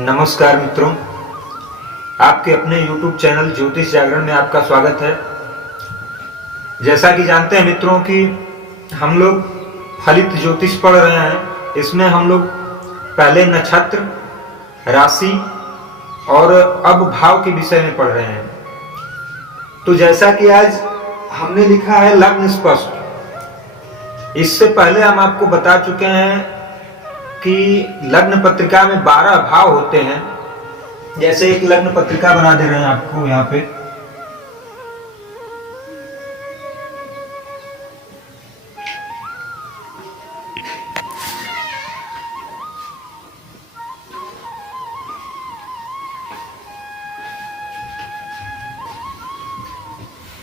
नमस्कार मित्रों, आपके अपने YouTube चैनल ज्योतिष जागरण में आपका स्वागत है। जैसा कि जानते हैं मित्रों कि हम लोग फलित ज्योतिष पढ़ रहे हैं। इसमें हम लोग पहले नक्षत्र, राशि और अब भाव के विषय में पढ़ रहे हैं। तो जैसा कि आज हमने लिखा है लग्न स्पष्ट, इससे पहले हम आपको बता चुके हैं कि लग्न पत्रिका में 12 भाव होते हैं। जैसे एक लग्न पत्रिका बना दे रहे हैं आपको यहाँ पे।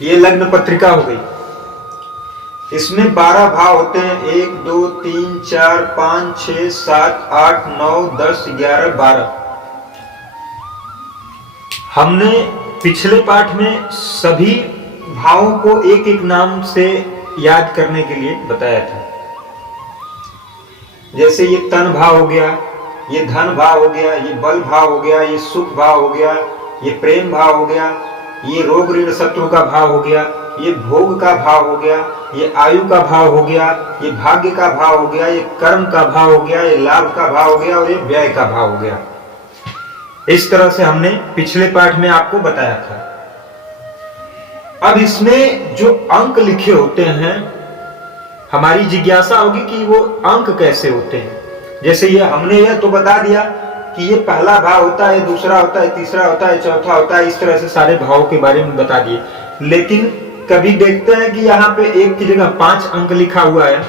ये लग्न पत्रिका हो गई। इसमें 12 भाव होते हैं। 1 2 3 4 5 6 7 8 9 10 11 12। हमने पिछले पाठ में सभी भावों को एक एक नाम से याद करने के लिए बताया था। जैसे ये तन भाव हो गया, ये धन भाव हो गया, ये बल भाव हो गया, ये सुख भाव हो गया, ये प्रेम भाव हो गया, ये रोग ऋण शत्रु का भाव हो गया, ये भोग का भाव हो गया, ये आयु का भाव हो गया, ये भाग्य का भाव हो गया, ये कर्म का भाव हो गया, ये लाभ का भाव हो गया और ये व्यय का भाव हो गया। इस तरह से हमने पिछले पाठ में आपको बताया था। अब इसमें जो अंक लिखे होते हैं, हमारी जिज्ञासा होगी कि वो अंक कैसे होते हैं। जैसे ये हमने यह तो बता दिया कि ये पहला भाव होता है, दूसरा होता है, तीसरा होता है, चौथा होता है। इस तरह से सारे भावों के बारे में बता दिए। लेकिन कभी देखते हैं कि यहाँ पे एक की जगह 5 अंक लिखा हुआ है,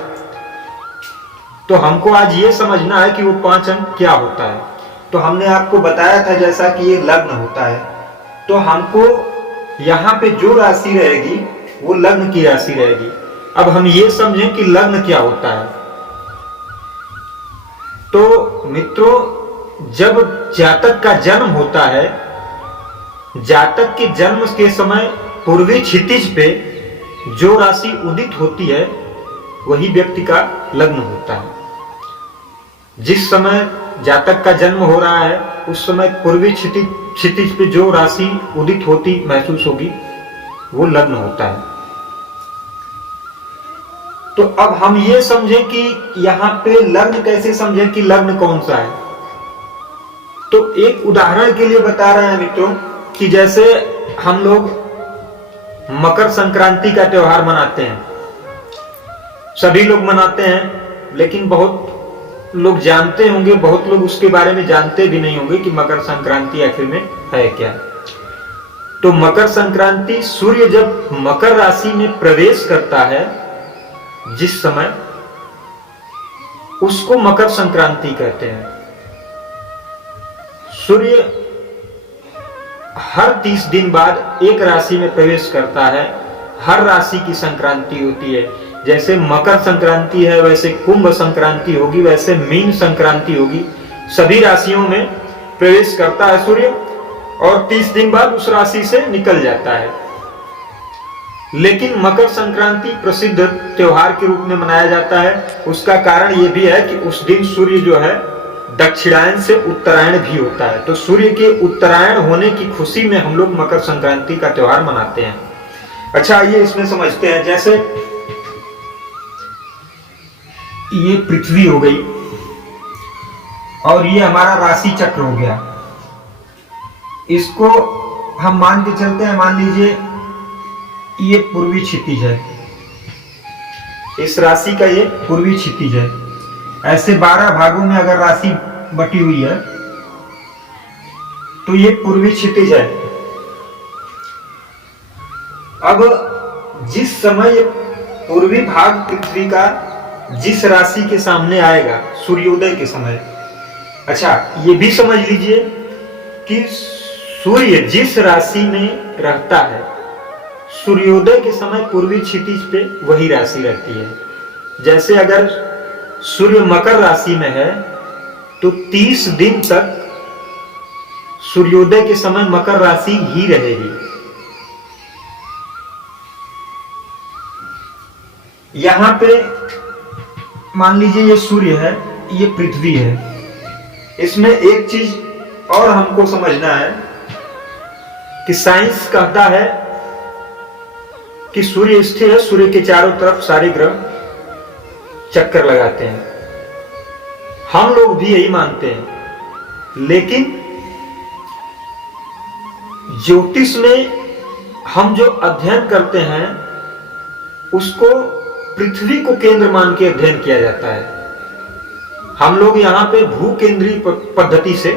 तो हमको आज ये समझना है कि वो 5 अंक क्या होता है। तो हमने आपको बताया था जैसा कि ये लग्न होता है, तो हमको यहाँ पे जो राशि रहेगी वो लग्न की राशि रहेगी। अब हम ये समझें कि लग्न क्या होता है। तो मित्रों, जब जातक का जन्म होता है, जातक के जन्म के समय पूर्वी क्षितिज पे जो राशि उदित होती है वही व्यक्ति का लग्न होता है। जिस समय जातक का जन्म हो रहा है उस समय पूर्वी क्षितिज पे जो राशि उदित होती महसूस होगी वो लग्न होता है। तो अब हम ये समझें कि यहाँ पे लग्न कैसे समझें कि लग्न कौन सा है। तो एक उदाहरण के लिए बता रहे हैं मित्रों कि जैसे हम लोग मकर संक्रांति का त्योहार मनाते हैं। सभी लोग मनाते हैं, लेकिन बहुत लोग जानते होंगे, बहुत लोग उसके बारे में जानते भी नहीं होंगे कि मकर संक्रांति आखिर में है क्या। तो मकर संक्रांति सूर्य जब मकर राशि में प्रवेश करता है जिस समय, उसको मकर संक्रांति कहते हैं। सूर्य हर 30 दिन बाद एक राशि में प्रवेश करता है। हर राशि की संक्रांति होती है। जैसे मकर संक्रांति है वैसे कुंभ संक्रांति होगी, वैसे मीन संक्रांति होगी। सभी राशियों में प्रवेश करता है सूर्य और 30 दिन बाद उस राशि से निकल जाता है। लेकिन मकर संक्रांति प्रसिद्ध त्योहार के रूप में मनाया जाता है। उसका कारण यह भी है कि उस दिन सूर्य जो है दक्षिणायन से उत्तरायण भी होता है। तो सूर्य के उत्तरायण होने की खुशी में हम लोग मकर संक्रांति का त्योहार मनाते हैं। अच्छा, आइए इसमें समझते हैं। जैसे ये पृथ्वी हो गई और ये हमारा राशि चक्र हो गया। इसको हम मान के चलते हैं, मान लीजिए ये पूर्वी क्षितिज है। इस राशि का ये पूर्वी क्षितिज है। ऐसे 12 भागों में अगर राशि बटी हुई है तो ये पूर्वी क्षितिज है। अब जिस समय ये पूर्वी भाग पृथ्वी का जिस राशि के सामने आएगा सूर्योदय के समय, अच्छा ये भी समझ लीजिए कि सूर्य जिस राशि में रहता है सूर्योदय के समय पूर्वी क्षितिज पे वही राशि रहती है। जैसे अगर सूर्य मकर राशि में है तो 30 दिन तक सूर्योदय के समय मकर राशि ही रहेगी। यहां पे मान लीजिए ये सूर्य है, ये पृथ्वी है। इसमें एक चीज और हमको समझना है कि साइंस कहता है कि सूर्य स्थिर है, सूर्य के चारों तरफ सारे ग्रह चक्कर लगाते हैं। हम लोग भी यही मानते हैं, लेकिन ज्योतिष में हम जो अध्ययन करते हैं उसको पृथ्वी को केंद्र मान के अध्ययन किया जाता है। हम लोग यहां पे भू केंद्रीय पद्धति से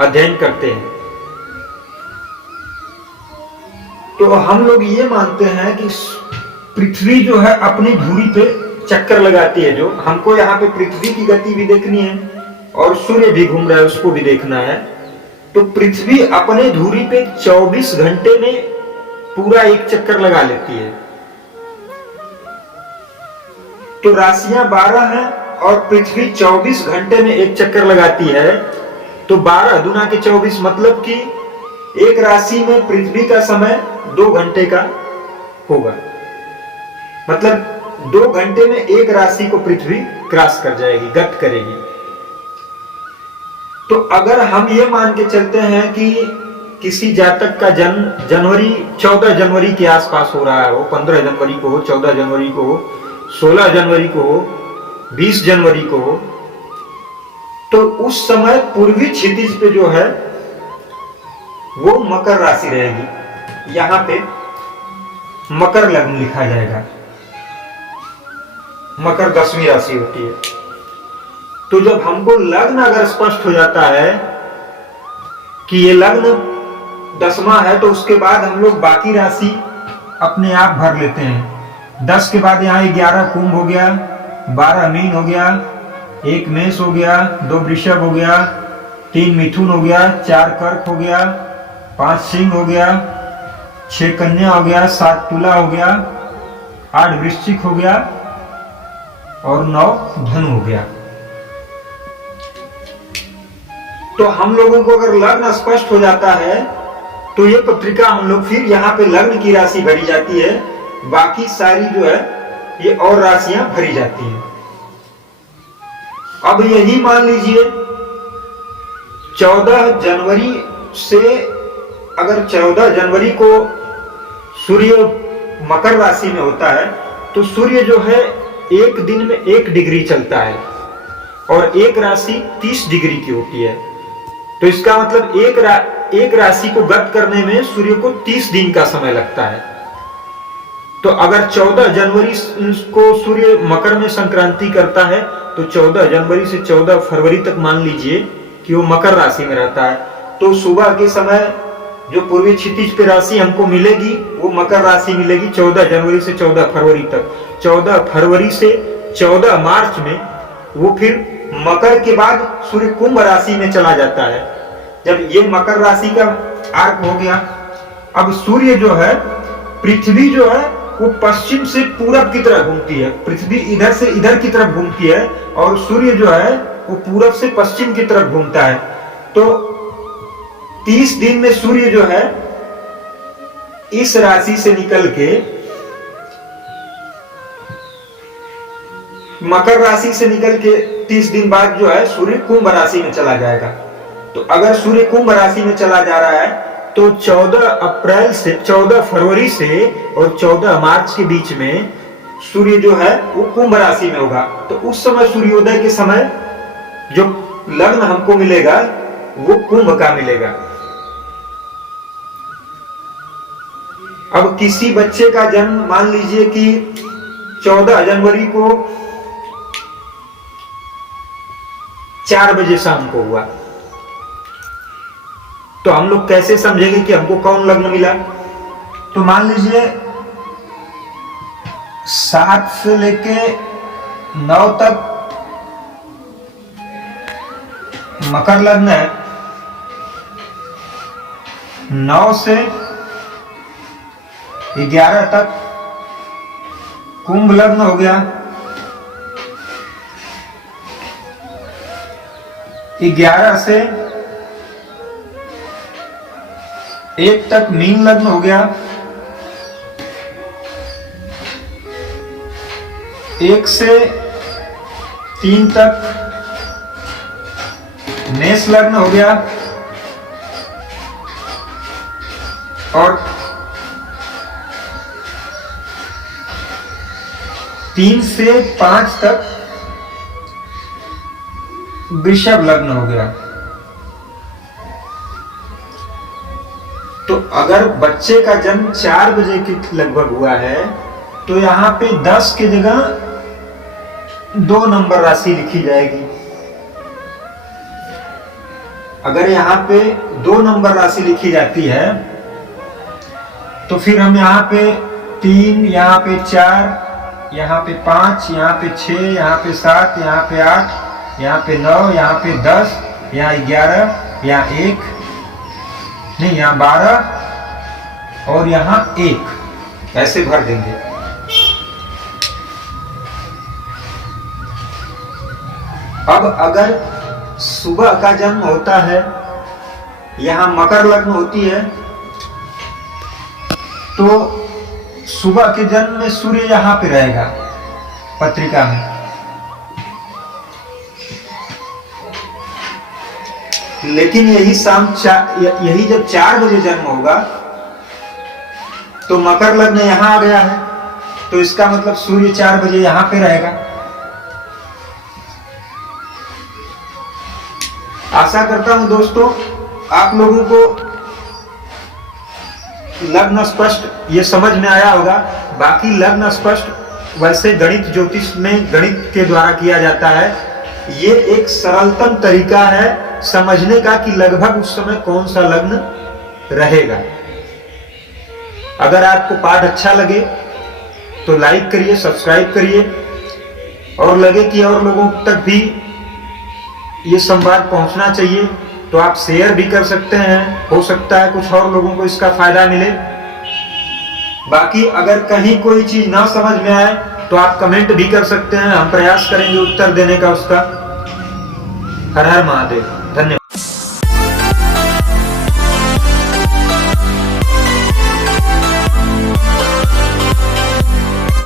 अध्ययन करते हैं। तो हम लोग ये मानते हैं कि पृथ्वी जो है अपनी धुरी पे चक्कर लगाती है। जो हमको यहाँ पे पृथ्वी की गति भी देखनी है और सूर्य भी घूम रहा है उसको भी देखना है। तो पृथ्वी अपने धुरी पे 24 घंटे में पूरा एक चक्कर लगा लेती है। तो राशियां 12 हैं और पृथ्वी 24 घंटे में एक चक्कर लगाती है। तो 12 दूना के 24 मतलब कि एक राशि में पृथ्वी का समय 2 घंटे का होगा। मतलब 2 घंटे में एक राशि को पृथ्वी क्रॉस कर जाएगी, गत करेगी। तो अगर हम ये मान के चलते हैं कि किसी जातक का जन्म 14 जनवरी के आसपास हो रहा हो, 15 जनवरी को हो, 14 जनवरी को हो, 16 जनवरी को हो, 20 जनवरी को हो, तो उस समय पूर्वी क्षितिज पे जो है वो मकर राशि रहेगी। यहां पे मकर लग्न लिखा जाएगा। मकर 10वीं राशि होती है। तो जब हमको लग्न अगर स्पष्ट हो जाता है कि ये लग्न 10वां है, तो उसके बाद हम लोग बाकी राशि अपने आप भर लेते हैं। 10 के बाद यहाँ 11 कुंभ हो गया, 12 मीन हो गया, 1 मेष हो गया, 2 वृषभ हो गया, 3 मिथुन हो गया, 4 कर्क हो गया, 5 सिंह हो गया, 6 कन्या हो गया, 7 तुला हो गया, 8 वृश्चिक हो गया और 9 धनु हो गया। तो हम लोगों को अगर लग्न स्पष्ट हो जाता है तो ये पत्रिका हम लोग फिर यहाँ पे लग्न की राशि भरी जाती है, बाकी सारी जो है ये और राशियां भरी जाती हैं। अब यही मान लीजिए 14 जनवरी से, अगर 14 जनवरी को सूर्य मकर राशि में होता है तो सूर्य जो है एक दिन में 1 डिग्री चलता है और एक राशि 30 डिग्री की होती है। तो इसका मतलब एक राशि को गत करने में सूर्य को 30 दिन का समय लगता है। तो अगर 14 जनवरी को सूर्य मकर में संक्रांति करता है तो 14 जनवरी से 14 फरवरी तक मान लीजिए कि वो मकर राशि में रहता है। तो सुबह के समय जो पूर्वी क्षितिज पे राशि हमको मिलेगी वो मकर राशि मिलेगी 14 जनवरी से 14 फरवरी तक। 14 फरवरी से 14 मार्च में वो फिर मकर के बाद सूर्य कुंभ राशि में चला जाता है। जब ये मकर राशि का आर्क हो गया, अब सूर्य जो है, पृथ्वी जो है वो पश्चिम से पूरब की तरफ घूमती है, पृथ्वी इधर से इधर की तरफ घूमती है और सूर्य जो है वो पूरब से पश्चिम की तरफ घूमता है। तो 30 दिन में सूर्य जो है इस राशि से निकल के मकर राशि से निकल के 30 दिन बाद जो है सूर्य कुंभ राशि में चला जाएगा। तो अगर सूर्य कुंभ राशि में चला जा रहा है तो 14 फरवरी से और 14 मार्च के बीच में सूर्य जो है वो कुंभ राशि में होगा। तो उस समय सूर्योदय के समय जो लग्न हमको मिलेगा वो कुंभ का मिलेगा। अब किसी बच्चे का जन्म मान लीजिए कि 14 जनवरी को 4 बजे शाम को हुआ, तो हम लोग कैसे समझेंगे कि हमको कौन लग्न मिला? तो मान लीजिए 7 से लेके 9 तक मकर लग्न है, 9 से 11 तक कुंभ लग्न हो गया, 11 से 1 तक मीन लग्न हो गया, 1 से 3 तक मेष लग्न हो गया, 3 से 5 तक वृषभ लग्न हो गया। तो अगर बच्चे का जन्म 4 बजे के लगभग हुआ है तो यहां पे 10 की जगह 2 नंबर राशि लिखी जाएगी। अगर यहां पे 2 नंबर राशि लिखी जाती है तो फिर हम यहाँ पे 3, यहाँ पे 4, यहाँ पे 5, यहाँ पे 6, यहाँ पे 7, यहाँ पे 8, यहाँ पे 9, यहाँ पे 10, यहाँ 11, यहाँ 1, नहीं यहाँ 12 और यहाँ 1 ऐसे भर देंगे। अब अगर सुबह का जन्म होता है, यहाँ मकर लग्न होती है, तो सुबह के जन्म में सूर्य यहां पे रहेगा पत्रिका में। लेकिन यही यही जब 4 बजे जन्म होगा तो मकर लग्न यहां आ गया है, तो इसका मतलब सूर्य 4 बजे यहां पे रहेगा। आशा करता हूं दोस्तों आप लोगों को लग्न स्पष्ट ये समझ में आया होगा। बाकी लग्न स्पष्ट वैसे गणित ज्योतिष में गणित के द्वारा किया जाता है। ये एक सरलतम तरीका है समझने का कि लगभग उस समय कौन सा लग्न रहेगा। अगर आपको पाठ अच्छा लगे तो लाइक करिए, सब्सक्राइब करिए, और लगे कि और लोगों तक भी ये संवाद पहुंचना चाहिए तो आप शेयर भी कर सकते हैं। हो सकता है कुछ और लोगों को इसका फायदा मिले। बाकी अगर कहीं कोई चीज ना समझ में आए तो आप कमेंट भी कर सकते हैं, हम प्रयास करेंगे उत्तर देने का उसका। हर हर महादेव। धन्यवाद।